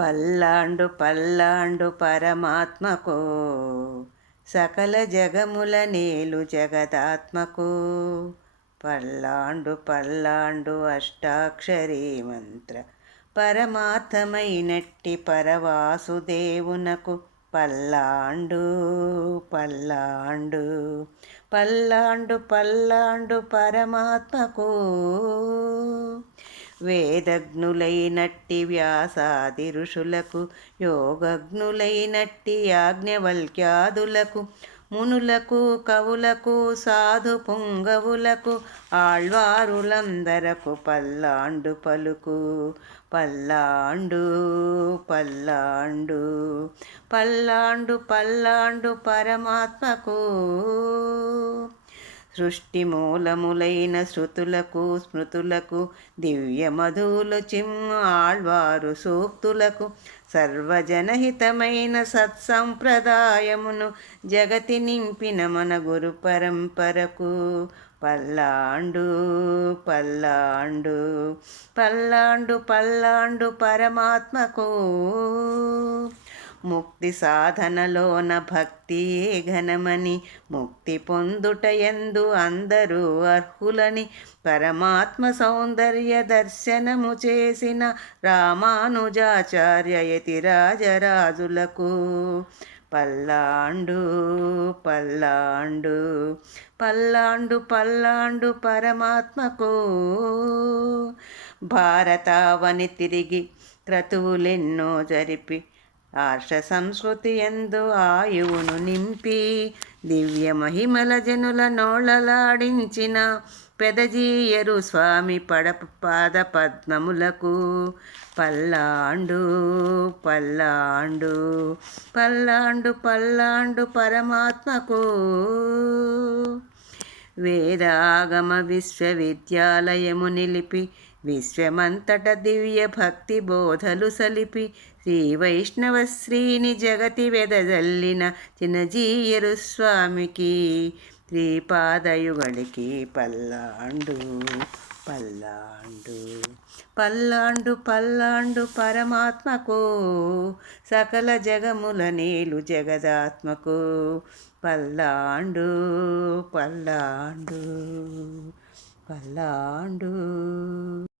పల్లాండు పల్లాండు పరమాత్మకు సకల జగముల నేలు జగదాత్మకు పల్లాండు పల్లాండు అష్టాక్షరీ మంత్ర పరమార్థమైనట్టి పరవాసుదేవునకు పల్లాండు పల్లాండు పల్లాండు పల్లాండు పరమాత్మకు వేదజ్ఞులైనట్టి వ్యాసాది ఋషులకు యోగజ్ఞులైనట్టి యాజ్ఞవల్క్యాదులకు మునులకు కవులకు సాధు పుంగవులకు ఆళ్వారులందరకు పల్లాండు పలుకు పల్లాండు పల్లాండు పల్లాండు పల్లాండు పరమాత్మకు సృష్టి మూలములైన శృతులకు స్మృతులకు దివ్య మధువులు చిమ్ము ఆళ్వారు సూక్తులకు సర్వజనహితమైన సత్సంప్రదాయమును జగతి నింపిన మన గురు పరంపరకు పల్లాండు పల్లాండు పల్లాండు పల్లాండు పరమాత్మకు ముక్తి సాధనలోన భక్తియే ఘనమని ముక్తి పొందుట యందు అందరూ అర్హులని పరమాత్మ సౌందర్య దర్శనము చేసిన రామానుజాచార్య యతిరాజరాజులకు పల్లాండు పల్లాండు పల్లాండు పల్లాండు పరమాత్మకు భారతావని తిరిగి క్రతువులెన్నో జరిపి ఆర్ష సంస్కృతి ఎందు ఆయువును నింపి దివ్య మహిమల జనుల నోళ్ళలాడించిన పెదజీయరు స్వామి పాద పద్మములకు పల్లాండు పల్లాండు పల్లాండు పల్లాండు పరమాత్మకు వేదాగమ విశ్వవిద్యాలయము నిలిపి విశ్వమంతట దివ్య భక్తి బోధలు సలిపి శ్రీ వైష్ణవ శ్రీని జగతి వెదజల్లిన చిన్నజీయరు స్వామికి శ్రీపాదయుగడికి పల్లాండు పల్లాండు పల్లాండు పల్లాండు పరమాత్మకు సకల జగముల నేలు జగదాత్మకు పల్లాండు పల్లాండు పల్లాండు.